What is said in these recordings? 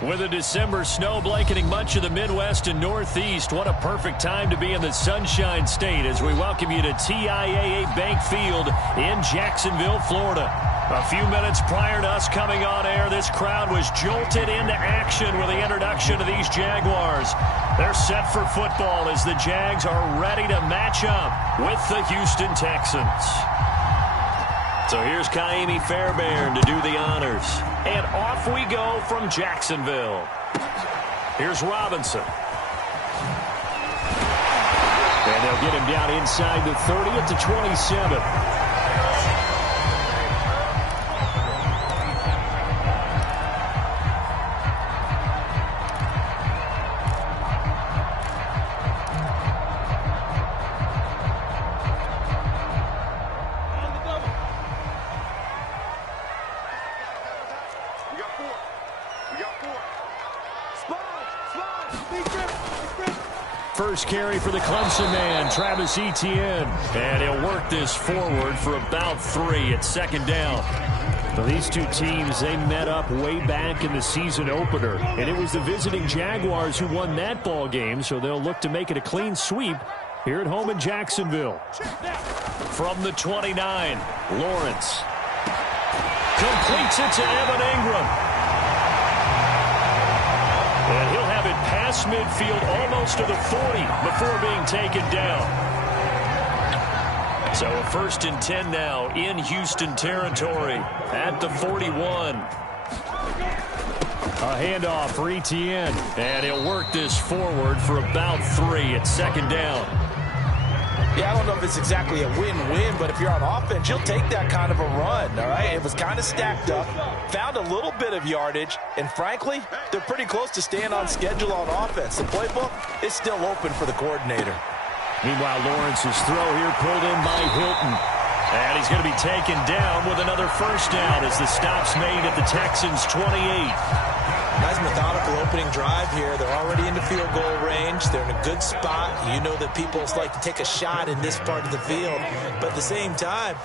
With a December snow blanketing much of the Midwest and Northeast, what a perfect time to be in the Sunshine State as we welcome you to TIAA Bank Field in Jacksonville, Florida. A few minutes prior to us coming on air, this crowd was jolted into action with the introduction of these Jaguars. They're set for football as the Jags are ready to match up with the Houston Texans. So here's Kaimi Fairbairn to do the honors. And off we go from Jacksonville. Here's Robinson. And they'll get him down inside the 30 at the 27. First carry for the Clemson man, Travis Etienne. And he'll work this forward for about 3 at second down. Well, these two teams, they met up way back in the season opener. And it was the visiting Jaguars who won that ball game, so they'll look to make it a clean sweep here at home in Jacksonville. From the 29, Lawrence. Completes it to Evan Ingram. And he'll have it past midfield almost to the 40 before being taken down. So a 1st and 10 now in Houston territory at the 41. A handoff for Etienne. And he'll work this forward for about 3 at second down. Yeah, I don't know if it's exactly a win-win, but if you're on offense, you'll take that kind of a run, all right? It was kind of stacked up, found a little bit of yardage, and frankly, they're pretty close to staying on schedule on offense. The playbook is still open for the coordinator. Meanwhile, Lawrence's throw here pulled in by Hilton. And he's going to be taken down with another first down as the stop's made at the Texans' 28. Nice methodical opening drive here. They're already in the field goal range. They're in a good spot. You know that people like to take a shot in this part of the field. But at the same time,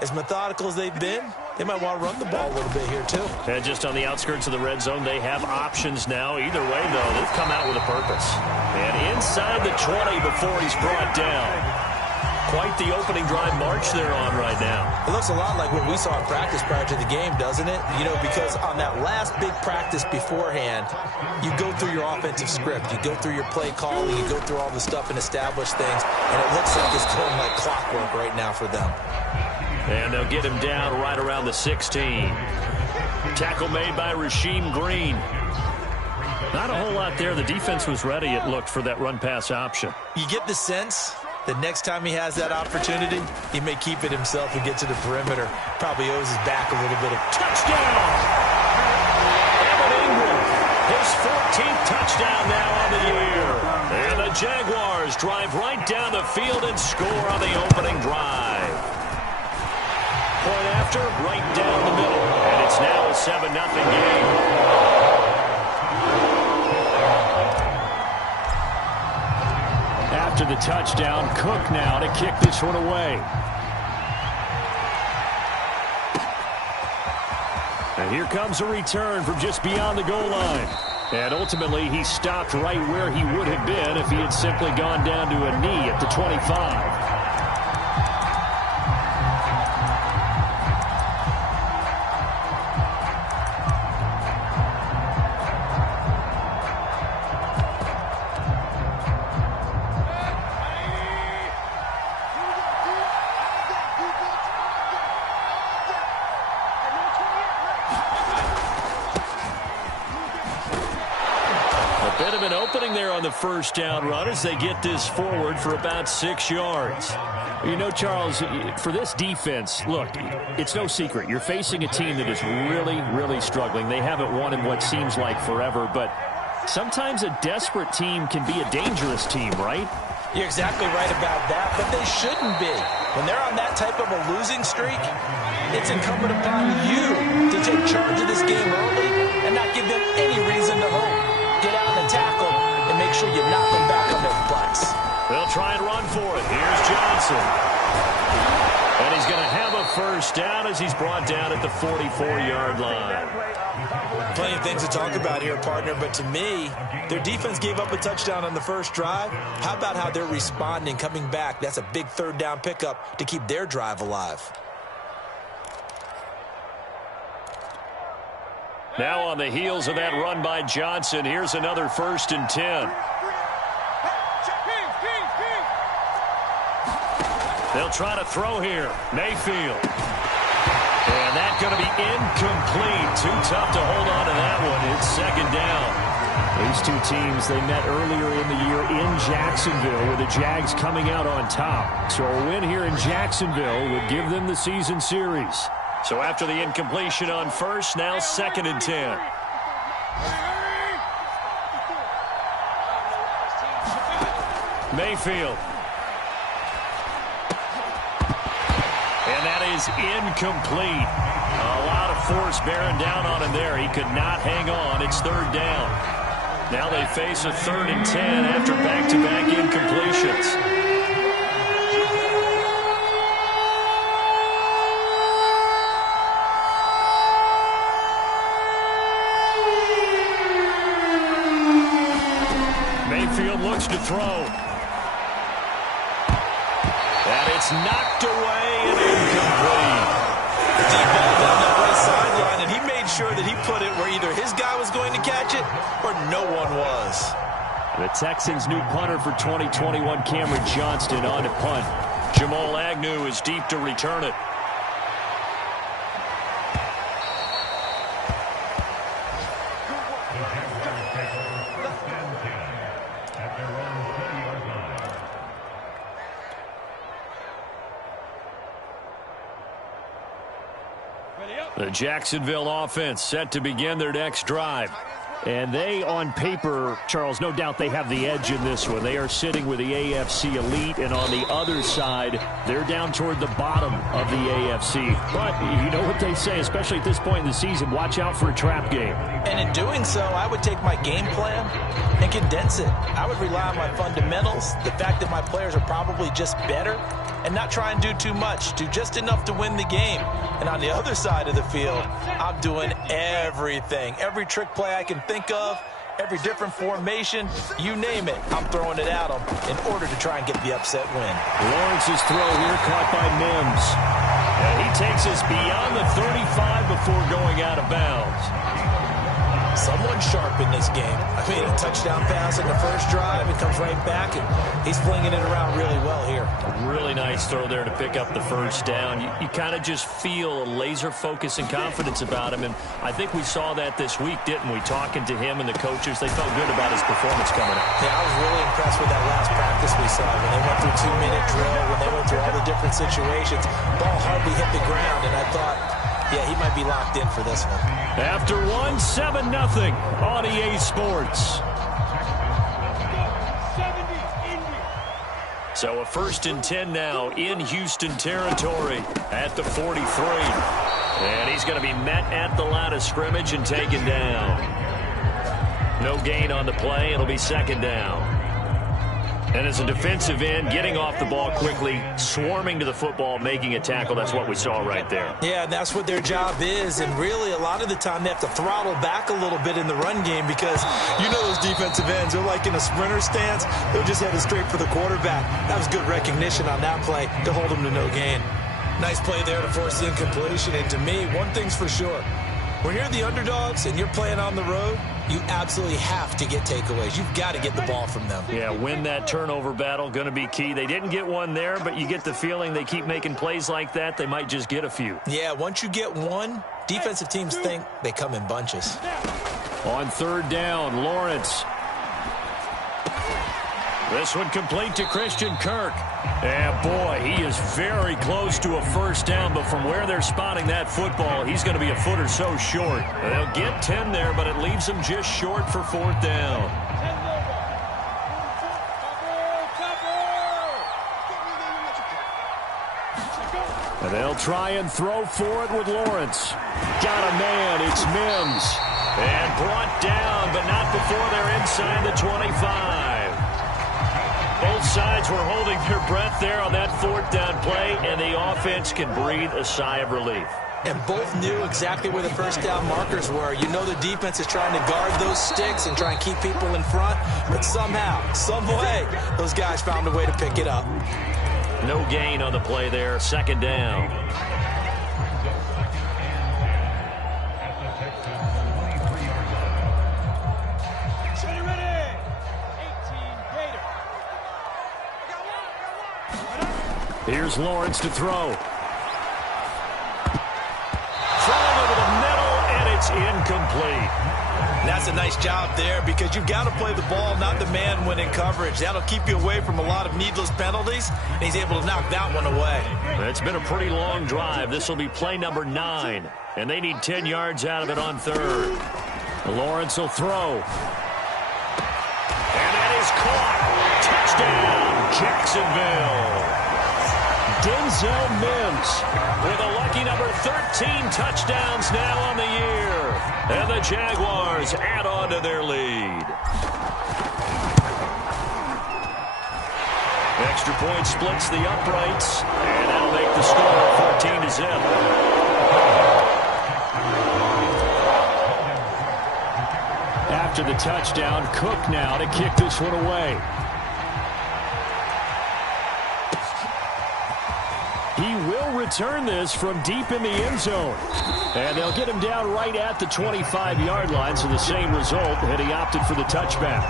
as methodical as they've been, they might want to run the ball a little bit here too. And just on the outskirts of the red zone, they have options now. Either way, though, they've come out with a purpose. And inside the 20 before he's brought down. Quite the opening drive march they're on right now. It looks a lot like what we saw in practice prior to the game, doesn't it? You know, because on that last big practice beforehand, you go through your offensive script. You go through your play calling. You go through all the stuff and establish things. And it looks like it's going like clockwork right now for them. And they'll get him down right around the 16. Tackle made by Rasheem Green. Not a whole lot there. The defense was ready, it looked, for that run-pass option. You get the sense the next time he has that opportunity, he may keep it himself and get to the perimeter. Probably owes his back a little bit of touchdown. Evan Ingram, his 14th touchdown now on the year. And the Jaguars drive right down the field and score on the opening drive. Point after, right down the middle. And it's now a 7-0 game. After the touchdown, Cook now to kick this one away. And here comes a return from just beyond the goal line. And ultimately, he stopped right where he would have been if he had simply gone down to a knee at the 25. The first down run as they get this forward for about 6 yards. You know, Charles, for this defense, look, it's no secret. You're facing a team that is really, really struggling. They haven't won in what seems like forever, but sometimes a desperate team can be a dangerous team, right? You're exactly right about that, but they shouldn't be. When they're on that type of a losing streak, it's incumbent upon you to take charge of this game early and not give them any reason to hope. Get out and tackle and make sure you knock them back on their butts. They'll try and run for it. Here's Johnson. And he's going to have a first down as he's brought down at the 44-yard line. Plenty of things to talk about here, partner, but to me, their defense gave up a touchdown on the first drive. How about how they're responding, coming back? That's a big third down pickup to keep their drive alive. Now on the heels of that run by Johnson, here's another 1st and 10. They'll try to throw here. Mayfield. And that's going to be incomplete. Too tough to hold on to that one. It's 2nd down. These two teams, they met earlier in the year in Jacksonville with the Jags coming out on top. So a win here in Jacksonville would give them the season series. So after the incompletion on first, now 2nd and 10. Mayfield. And that is incomplete. A lot of force bearing down on him there. He could not hang on. It's 3rd down. Now they face a 3rd and 10 after back-to-back incompletions. Mayfield looks to throw. And it's knocked away and incomplete. Deep ball down that right sideline, and he made sure that he put it where either his guy was going to catch it or no one was. The Texans' new punter for 2021, Cameron Johnston, on to punt. Jamal Agnew is deep to return it. The Jacksonville offense set to begin their next drive. And they, on paper, Charles, no doubt they have the edge in this one. They are sitting with the AFC elite, and on the other side, they're down toward the bottom of the AFC. But you know what they say, especially at this point in the season, watch out for a trap game. And in doing so, I would take my game plan and condense it. I would rely on my fundamentals, the fact that my players are probably just better, and not try and do too much, do just enough to win the game. And on the other side of the field, I'm doing everything. Every trick play I can think of, every different formation, you name it, I'm throwing it at them in order to try and get the upset win. Lawrence's throw here caught by Mims. And he takes us beyond the 35 before going out of bounds. Someone sharp in this game. I mean, a touchdown pass in the first drive. It comes right back, and he's flinging it around really well here. A really nice throw there to pick up the first down. You kind of just feel a laser focus and confidence about him, and I think we saw that this week, didn't we? Talking to him and the coaches, they felt good about his performance coming up. Yeah, I was really impressed with that last practice we saw. When they went through 2-minute drill, when they went through all the different situations, ball hardly hit the ground, and I thought, yeah, he might be locked in for this one. After 7-0 on EA Sports. So a 1st and 10 now in Houston territory at the 43. And he's going to be met at the line of scrimmage and taken down. No gain on the play. It'll be 2nd down. And as a defensive end, getting off the ball quickly, swarming to the football, making a tackle, that's what we saw right there. Yeah, and that's what their job is. And really, a lot of the time, they have to throttle back a little bit in the run game because you know those defensive ends, they're like in a sprinter stance. They're just headed straight for the quarterback. That was good recognition on that play to hold them to no gain. Nice play there to force the incompletion. And to me, one thing's for sure. When you're the underdogs and you're playing on the road, you absolutely have to get takeaways. You've got to get the ball from them. Yeah, win that turnover battle, going to be key. They didn't get one there, but you get the feeling they keep making plays like that, they might just get a few. Yeah, once you get one, defensive teams think they come in bunches. On 3rd down, Lawrence. This one complete to Christian Kirk. And boy, he is very close to a first down, but from where they're spotting that football, he's going to be a foot or so short. They'll get 10 there, but it leaves them just short for 4th down. And they'll try and throw for it with Lawrence. Got a man, it's Mims. And brought down, but not before they're inside the 25. Both sides were holding their breath there on that fourth down play, and the offense can breathe a sigh of relief. And both knew exactly where the first down markers were. You know the defense is trying to guard those sticks and try and keep people in front, but somehow, some way, those guys found a way to pick it up. No gain on the play there, second down. Here's Lawrence to throw. Throwing over the middle, and it's incomplete. That's a nice job there because you've got to play the ball, not the man when in coverage. That'll keep you away from a lot of needless penalties, and he's able to knock that one away. It's been a pretty long drive. This will be play number 9, and they need 10 yards out of it on third. Lawrence will throw. And that is caught. Touchdown, Jacksonville. Denzel Mims with a lucky number 13 touchdowns now on the year. And the Jaguars add on to their lead. Extra point splits the uprights, and that'll make the score 14-0. After the touchdown, Cook now to kick this one away. He will return this from deep in the end zone. And they'll get him down right at the 25-yard line, so the same result, and he opted for the touchback.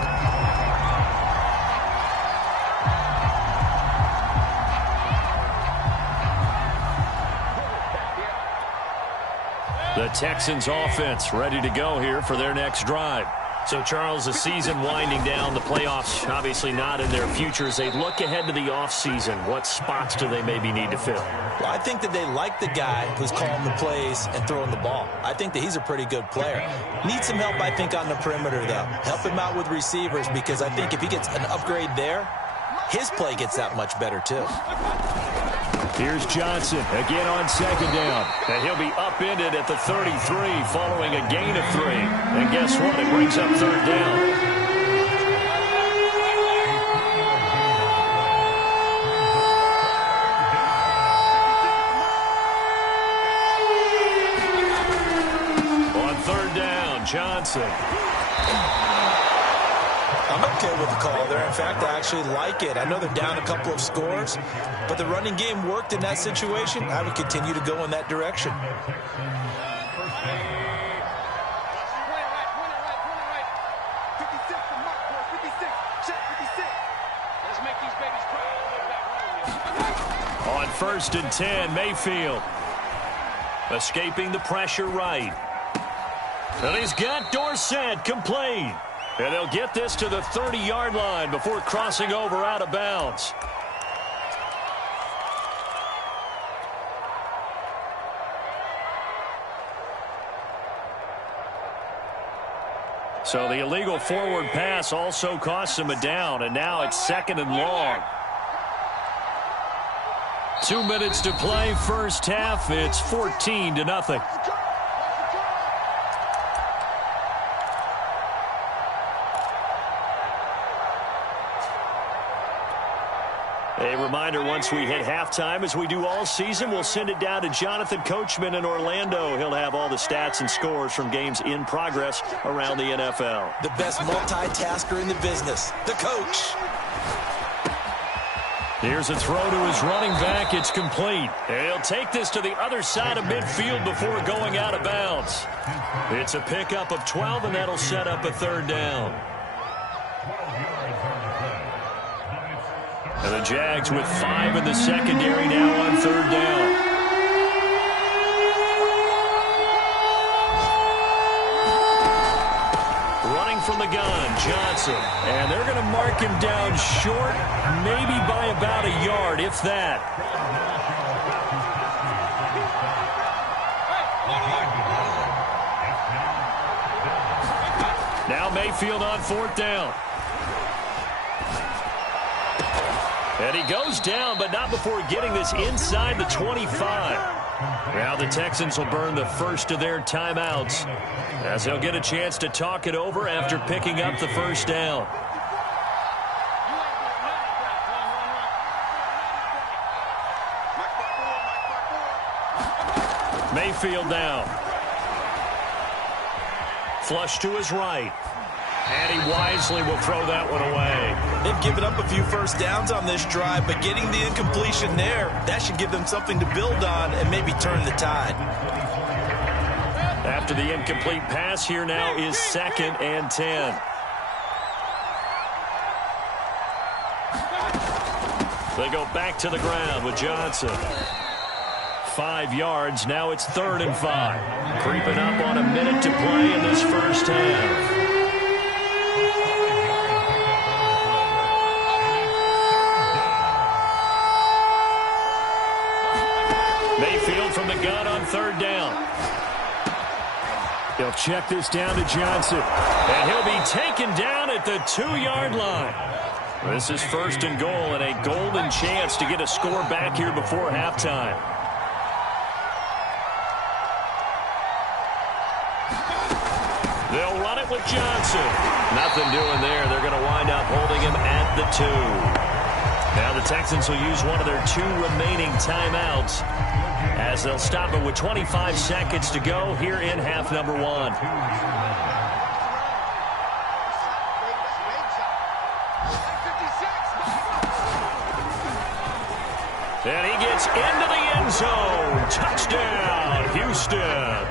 The Texans offense ready to go here for their next drive. So, Charles, the season winding down, the playoffs obviously not in their future. As they look ahead to the offseason, what spots do they maybe need to fill? Well, I think that they like the guy who's calling the plays and throwing the ball. I think that he's a pretty good player. Needs some help, I think, on the perimeter, though. Help him out with receivers because I think if he gets an upgrade there, his play gets that much better, too. Here's Johnson again on second down. And he'll be upended at the 33 following a gain of 3. And guess what? It brings up third down. On third down, Johnson. I'm okay with the call there. In fact, I actually like it. I know they're down a couple of scores, but the running game worked in that situation. I would continue to go in that direction. On 1st and 10, Mayfield. Escaping the pressure right. And he's got Dorsett complete. And they'll get this to the 30-yard line before crossing over out of bounds. So the illegal forward pass also costs him a down, and now it's 2nd and long. 2 minutes to play, first half. It's 14-0. A reminder, once we hit halftime, as we do all season, we'll send it down to Jonathan Coachman in Orlando. He'll have all the stats and scores from games in progress around the NFL. The best multitasker in the business, the coach. Here's a throw to his running back. It's complete. And he'll take this to the other side of midfield before going out of bounds. It's a pickup of 12, and that'll set up a third down. And the Jags with 5 in the secondary now on third down. Running from the gun, Johnson. And they're going to mark him down short, maybe by about a yard, if that. Now Mayfield on 4th down. And he goes down, but not before getting this inside the 25. Now the Texans will burn the first of their timeouts as they'll get a chance to talk it over after picking up the first down. Mayfield now. Flush to his right. And he wisely will throw that one away. They've given up a few first downs on this drive, but getting the incompletion there, that should give them something to build on and maybe turn the tide. After the incomplete pass, here now is 2nd and 10. They go back to the ground with Johnson. 5 yards. Now it's 3rd and 5. Creeping up on a minute to play in this first half. Mayfield from the gun on 3rd down. He'll check this down to Johnson. And he'll be taken down at the 2-yard line. This is 1st and goal and a golden chance to get a score back here before halftime. They'll run it with Johnson. Nothing doing there. They're going to wind up holding him at the 2. Now the Texans will use one of their 2 remaining timeouts as they'll stop it with 25 seconds to go here in half number 1. And he gets into the end zone. Touchdown, Houston.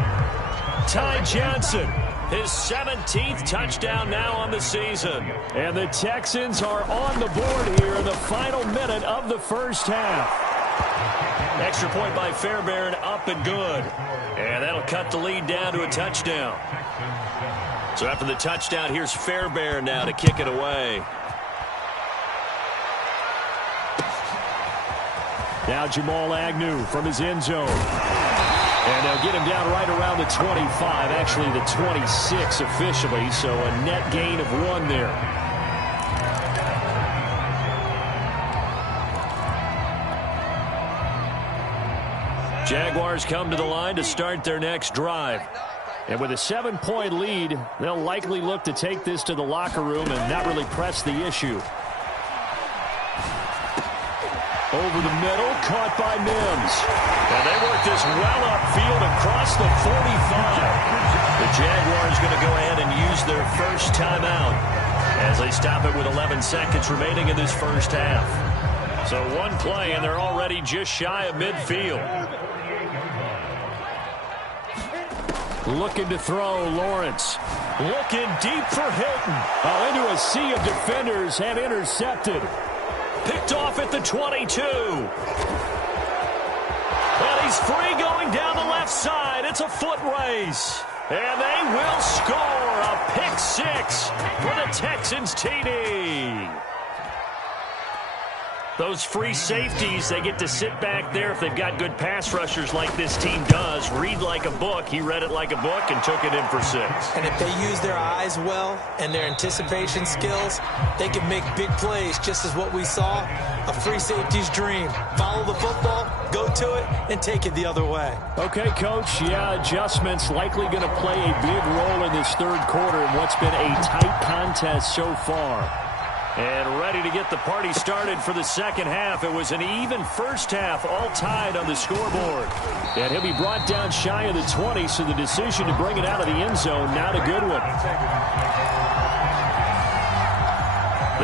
Ty Johnson, his 17th touchdown now on the season. And the Texans are on the board here in the final minute of the first half. Extra point by Fairbairn, up and good. And that'll cut the lead down to a touchdown. So after the touchdown, here's Fairbairn now to kick it away. Now Jamal Agnew from his end zone. And they'll get him down right around the 25, actually the 26 officially, so a net gain of 1 there. Jaguars come to the line to start their next drive. And with a 7-point lead, they'll likely look to take this to the locker room and not really press the issue. Over the middle, caught by Mims. And they work this well upfield across the 45. The Jaguars going to go ahead and use their first timeout as they stop it with 11 seconds remaining in this first half. So 1 play, and they're already just shy of midfield. Looking to throw, Lawrence. Looking deep for Hilton. Into a sea of defenders and intercepted. Picked off at the 22. And he's free going down the left side. It's a foot race. And they will score a pick 6 for the Texans TD. Those free safeties, they get to sit back there if they've got good pass rushers like this team does. Read like a book. He read it like a book and took it in for 6. And if they use their eyes well and their anticipation skills, they can make big plays, just as what we saw. A free safety's dream. Follow the football, go to it, and take it the other way. Okay, Coach. Yeah, adjustments likely going to play a big role in this 3rd quarter in what's been a tight contest so far. And ready to get the party started for the second half. It was an even first half, all tied on the scoreboard. And he'll be brought down shy of the 20, so the decision to bring it out of the end zone, not a good one.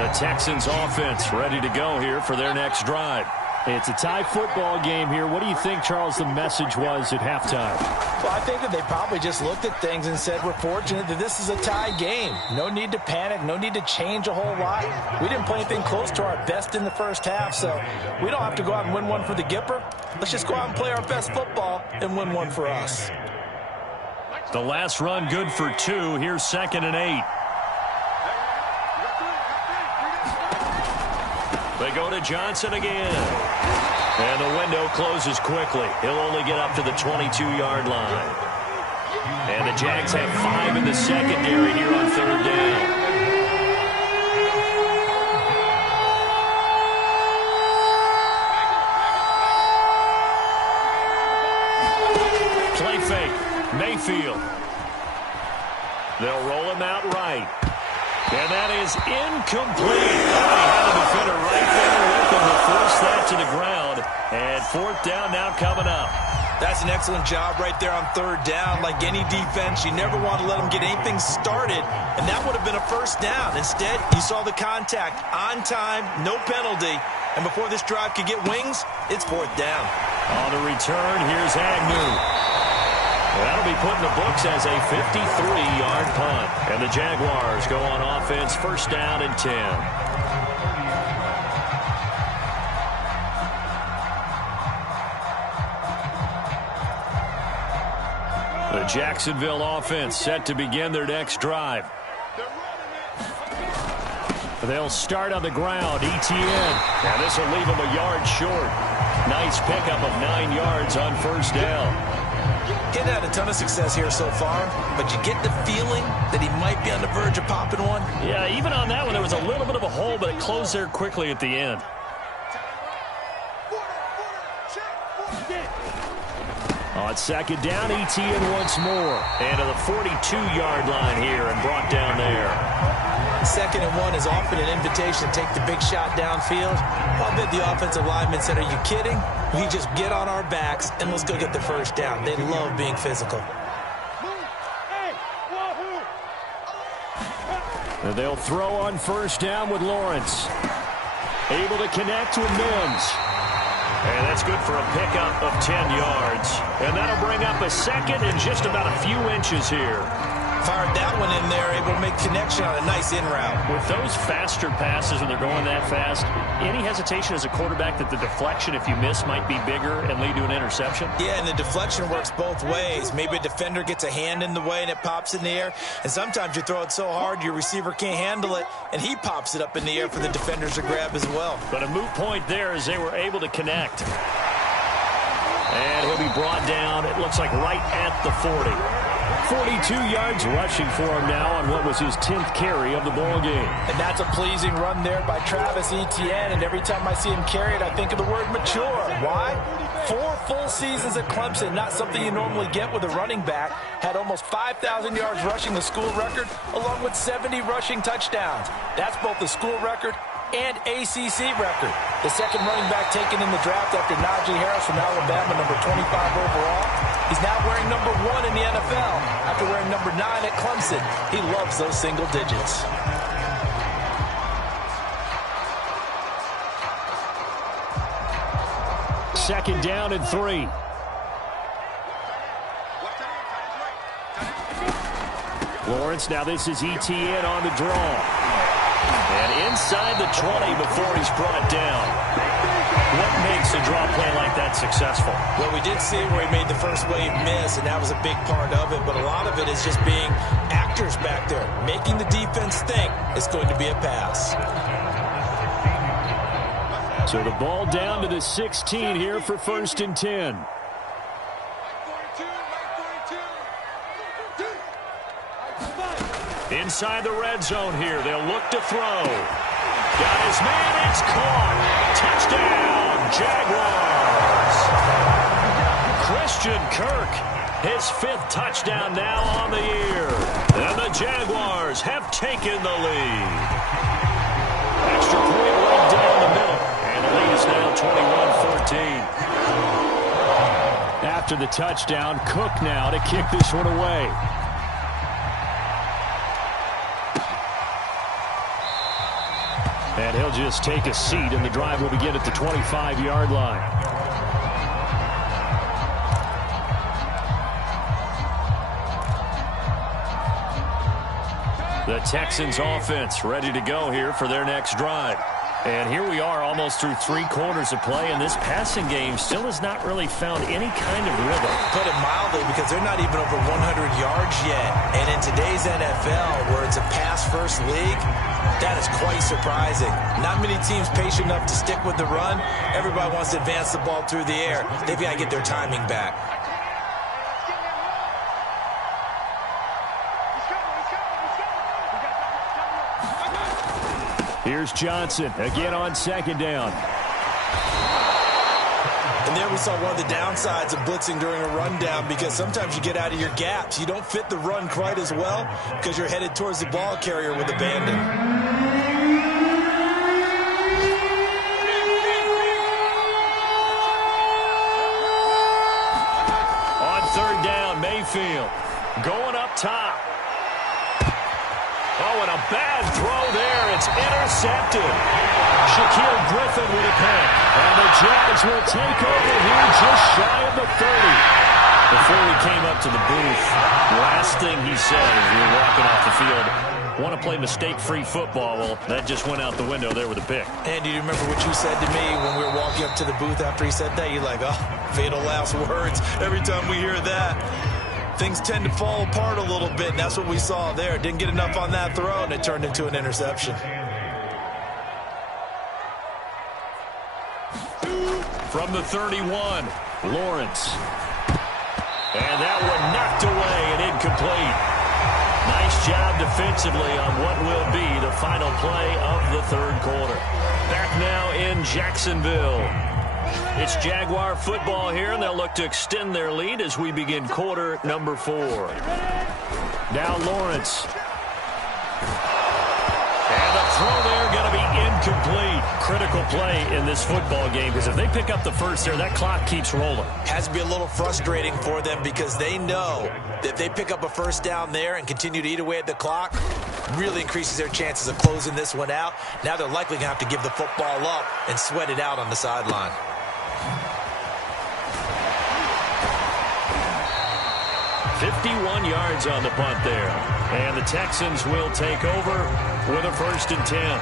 The Texans offense ready to go here for their next drive. It's a tie football game here. What do you think, Charles, the message was at halftime? Well, I think that they probably just looked at things and said, we're fortunate that this is a tie game. No need to panic. No need to change a whole lot. We didn't play anything close to our best in the first half, so we don't have to go out and win one for the Gipper. Let's just go out and play our best football and win one for us. The last run good for 2. Here's 2nd and 8. They go to Johnson again. And the window closes quickly. He'll only get up to the 22-yard line. And the Jags have 5 in the secondary here on 3rd down. Play fake. Mayfield. They'll roll him out right. And that is incomplete. They had a defender right there with him to force that to the ground. And 4th down now coming up. That's an excellent job right there on third down. Like any defense, you never want to let them get anything started, and that would have been a first down. Instead, you saw the contact on time, no penalty, and before this drive could get wings, it's fourth down. On the return, here's Agnew. That'll be put in the books as a 53-yard punt, and the Jaguars go on offense, first down and 10. The Jacksonville offense set to begin their next drive. They'll start on the ground. ETN. And this will leave him a yard short. Nice pickup of 9 yards on first down. He's had a ton of success here so far, but you get the feeling that he might be on the verge of popping one. Yeah, even on that one, there was a little bit of a hole, but it closed there quickly at the end. On second down, ETN once more. And to the 42-yard line here and brought down there. 2nd and 1 is often an invitation to take the big shot downfield. I'll bet the offensive lineman said, are you kidding? We just get on our backs and let's go get the first down. They love being physical. And they'll throw on first down with Lawrence. Able to connect with Mims. And that's good for a pickup of 10 yards. And that'll bring up a second and just about a few inches here. Fired that one in there, able to make connection on a nice in route. With those faster passes when they're going that fast, any hesitation as a quarterback that the deflection, if you miss, might be bigger and lead to an interception? Yeah, and the deflection works both ways. Maybe a defender gets a hand in the way and it pops in the air. And sometimes you throw it so hard your receiver can't handle it, and he pops it up in the air for the defenders to grab as well. But a moot point there as they were able to connect. And he'll be brought down, it looks like right at the 40. 42 yards rushing for him now on what was his 10th carry of the ball game. And that's a pleasing run there by Travis Etienne. And every time I see him carry it, I think of the word mature. Why? 4 full seasons at Clemson, not something you normally get with a running back. Had almost 5,000 yards rushing, the school record, along with 70 rushing touchdowns. That's both the school record and ACC record. The second running back taken in the draft after Najee Harris from Alabama, number 25 overall. He's now wearing number 1 in the NFL after wearing number 9 at Clemson. He loves those single digits. Second down and 3. Lawrence, now this is ETN on the draw. And inside the 20 before he's brought down. What makes a draw play like that successful? Well, we did see where he made the first wave miss, and that was a big part of it. But a lot of it is just being actors back there, making the defense think it's going to be a pass. So the ball down to the 16 here for first and 10. Inside the red zone here. They'll look to throw. Got his man. It's caught. Touchdown, Jaguars. Christian Kirk, his 5th touchdown now on the year. And the Jaguars have taken the lead. Extra point right down the middle. And the lead is now 21-14. After the touchdown, Cook now to kick this one away. And he'll just take a seat, and the drive will begin at the 25-yard line. The Texans offense ready to go here for their next drive. And here we are almost through 3 quarters of play, and this passing game still has not really found any kind of rhythm. Put it mildly, because they're not even over 100 yards yet. And in today's NFL, where it's a pass-first league, that is quite surprising. Not many teams patient enough to stick with the run. Everybody wants to advance the ball through the air. They've got to get their timing back. Here's Johnson again on second down. And there we saw one of the downsides of blitzing during a rundown, because sometimes you get out of your gaps. You don't fit the run quite as well because you're headed towards the ball carrier with abandon. Mayfield going up top. Oh, and a bad throw there. It's intercepted. Shaquille Griffin with a pick. And the Jags will take over here just shy of the 30. Before he came up to the booth, last thing he said as we were walking off the field, want to play mistake-free football. Well, that just went out the window there with a pick. And do you remember what you said to me when we were walking up to the booth after he said that? You're like, oh, fatal last words. Every time we hear that, things tend to fall apart a little bit, and that's what we saw there. Didn't get enough on that throw, and it turned into an interception. From the 31, Lawrence. And that one knocked away and incomplete. Nice job defensively on what will be the final play of the third quarter. Back now in Jacksonville. It's Jaguar football here, and they'll look to extend their lead as we begin quarter number 4. Now Lawrence. And the throw there going to be incomplete. Critical play in this football game, because if they pick up the first there, that clock keeps rolling. Has to be a little frustrating for them because they know that if they pick up a first down there and continue to eat away at the clock, really increases their chances of closing this one out. Now they're likely going to have to give the football up and sweat it out on the sideline. .51 yards on the punt there. And the Texans will take over with a 1st and 10.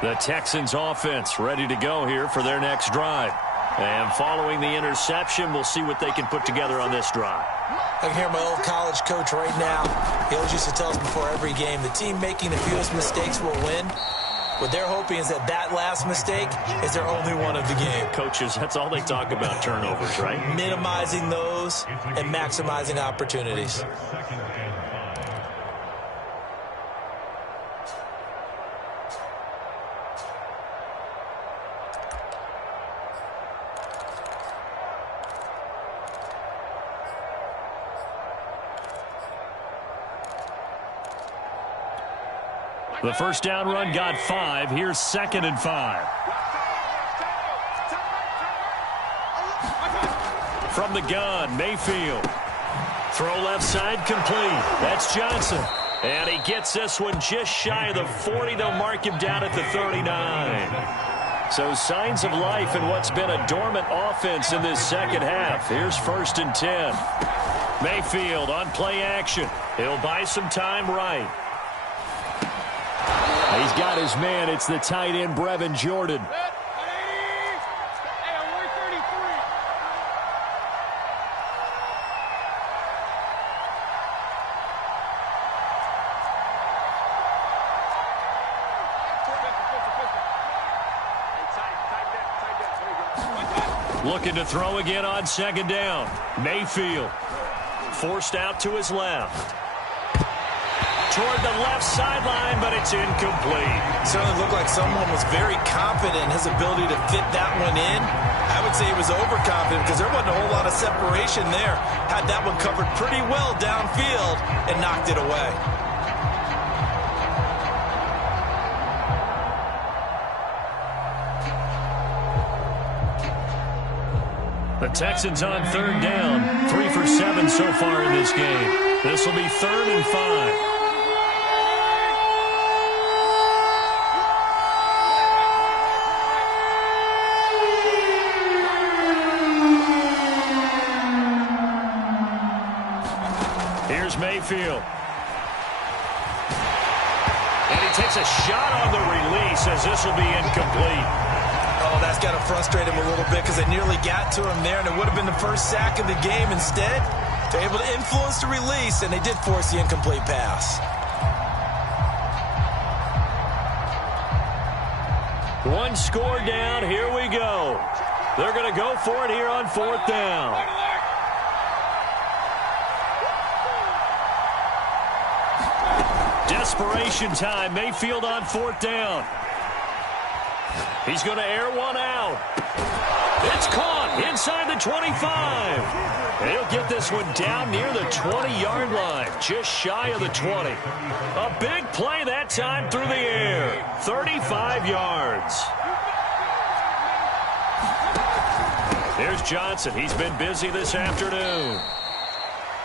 The Texans offense ready to go here for their next drive. And following the interception, we'll see what they can put together on this drive. I can hear my old college coach right now. He always used to tell us before every game, the team making the fewest mistakes will win. What they're hoping is that that last mistake is their only one of the game. Coaches, that's all they talk about, turnovers, right? Minimizing those and maximizing opportunities. The first down run got 5. Here's 2nd and 5. From the gun, Mayfield. Throw left side complete. That's Johnson. And he gets this one just shy of the 40. They'll mark him down at the 39. So signs of life in what's been a dormant offense in this second half. Here's 1st and 10. Mayfield on play action. He'll buy some time right. He's got his man. It's the tight end, Brevin Jordan. Looking to throw again on 2nd down. Mayfield forced out to his left. Toward the left sideline, but it's incomplete. Certainly looked like someone was very confident in his ability to fit that one in. I would say he was overconfident because there wasn't a whole lot of separation there. Had that one covered pretty well downfield and knocked it away. The Texans on 3rd down. 3 for 7 so far in this game. This will be 3rd and 5. Mayfield. And he takes a shot on the release as this will be incomplete. Oh, that's got to frustrate him a little bit because they nearly got to him there, and it would have been the first sack of the game. Instead, they're able to influence the release, and they did force the incomplete pass. One score down. Here we go. They're going to go for it here on 4th down. Desperation time. Mayfield on 4th down. He's going to air one out. It's caught inside the 25. He'll get this one down near the 20-yard line, just shy of the 20. A big play that time through the air, 35 yards. There's Johnson. He's been busy this afternoon.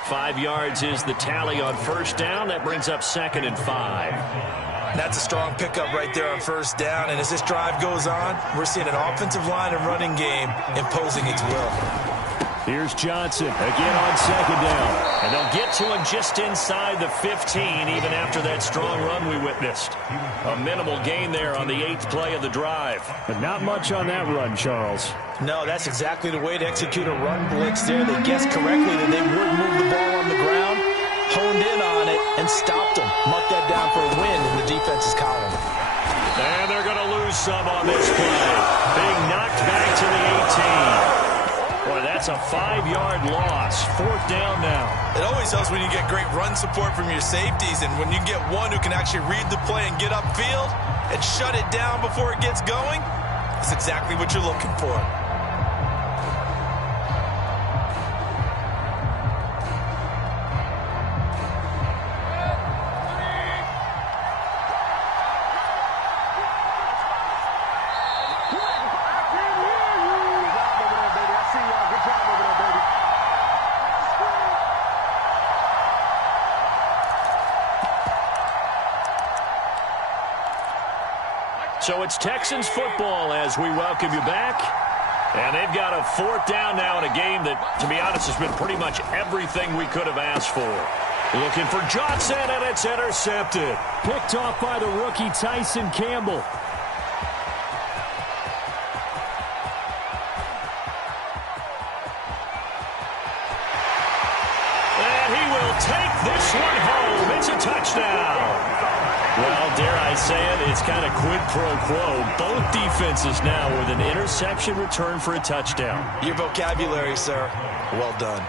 5 yards is the tally on first down. That brings up 2nd and 5. That's a strong pickup right there on first down. And as this drive goes on, we're seeing an offensive line and running game imposing its will. Here's Johnson again on 2nd down. And they'll get to him just inside the 15, even after that strong run we witnessed. A minimal gain there on the 8th play of the drive. But not much on that run, Charles. No, that's exactly the way to execute a run blitz there. They guessed correctly that they would move the ball on the ground, honed in on it, and stopped them. Mark that down for a win in the defense's column. And they're going to lose some on this play. Being knocked back to the 18. Boy, that's a 5-yard loss. 4th down now. It always helps when you get great run support from your safeties, and when you get one who can actually read the play and get upfield and shut it down before it gets going, that's exactly what you're looking for. So it's Texans football as we welcome you back. And they've got a 4th down now in a game that, to be honest, has been pretty much everything we could have asked for. Looking for Johnson, and it's intercepted. Picked off by the rookie Tyson Campbell. And he will take this one home. It's a touchdown. Well, dare I say it, it's kind of quid pro quo. Both defenses now with an interception return for a touchdown. Your vocabulary, sir. Well done.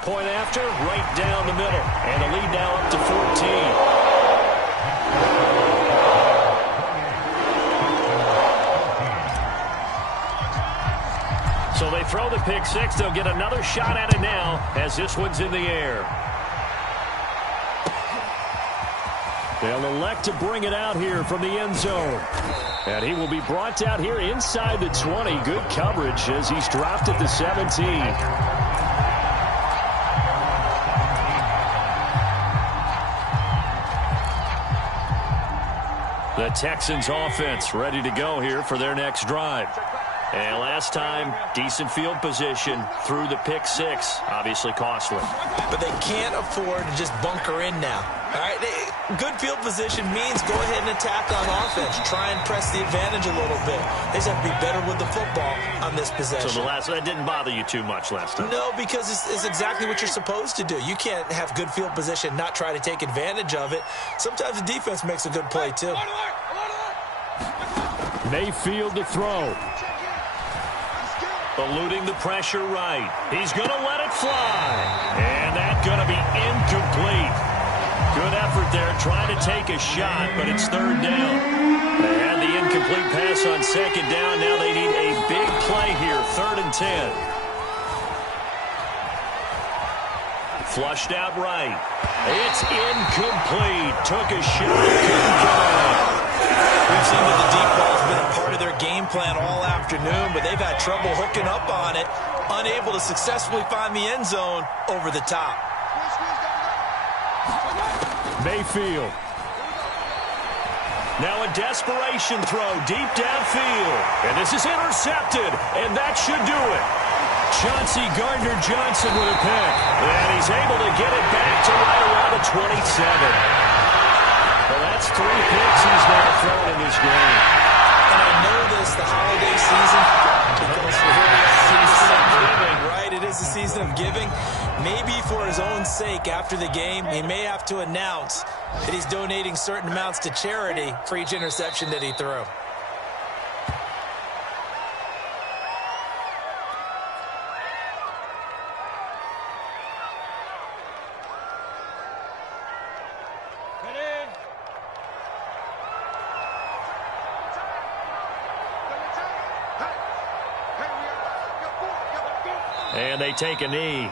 Point after, right down the middle. And the lead now up to 14. So they throw the pick six. They'll get another shot at it now as this one's in the air. They'll elect to bring it out here from the end zone. And he will be brought out here inside the 20. Good coverage as he's dropped at the 17. The Texans offense ready to go here for their next drive. And last time, decent field position through the pick six. Obviously costly. But they can't afford to just bunker in now. All right, good field position means go ahead and attack on offense. Try and press the advantage a little bit. They just have to be better with the football on this possession. So that didn't bother you too much last time? No, because it's exactly what you're supposed to do. You can't have good field position, not try to take advantage of it. Sometimes the defense makes a good play, too. Mayfield to throw. Eluding the pressure right. He's going to let it fly. And that's going to be incomplete. Good effort there trying to take a shot, but it's 3rd down. They had the incomplete pass on 2nd down. Now they need a big play here, 3rd and 10. Flushed out right. It's incomplete. Took a shot. Couldn't get it. We've seen that the deep ball has been a part of their game plan all afternoon, but they've had trouble hooking up on it, unable to successfully find the end zone over the top. Mayfield. Now a desperation throw deep downfield. And this is intercepted, and that should do it. Chauncey Gardner-Johnson with a pick. And he's able to get it back to right around the 27. Well, that's 3 picks he's now thrown in this game. And I know this, the holiday season, because we're season of giving, right? It is the season of giving. Maybe for his own sake, after the game, he may have to announce that he's donating certain amounts to charity for each interception that he threw. And they take a knee.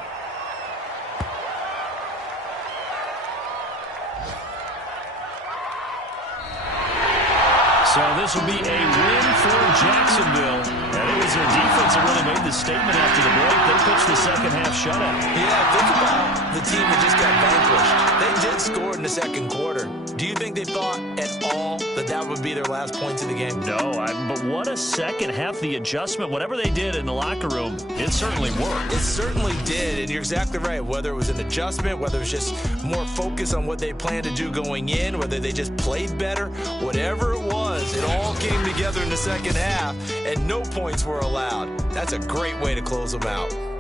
So this will be a win for Jacksonville. And it was their defense that really made the statement after the break. They pitched the second half shutout. Yeah, think about the team that just got vanquished. They did score in the second quarter. Do you think they thought at all that that would be their last points of the game? No, but what a second half. The adjustment, whatever they did in the locker room, it certainly worked. It certainly did, and you're exactly right. Whether it was an adjustment, whether it was just more focus on what they planned to do going in, whether they just played better, whatever it was, it all came together in the second half, and no points were allowed. That's a great way to close them out.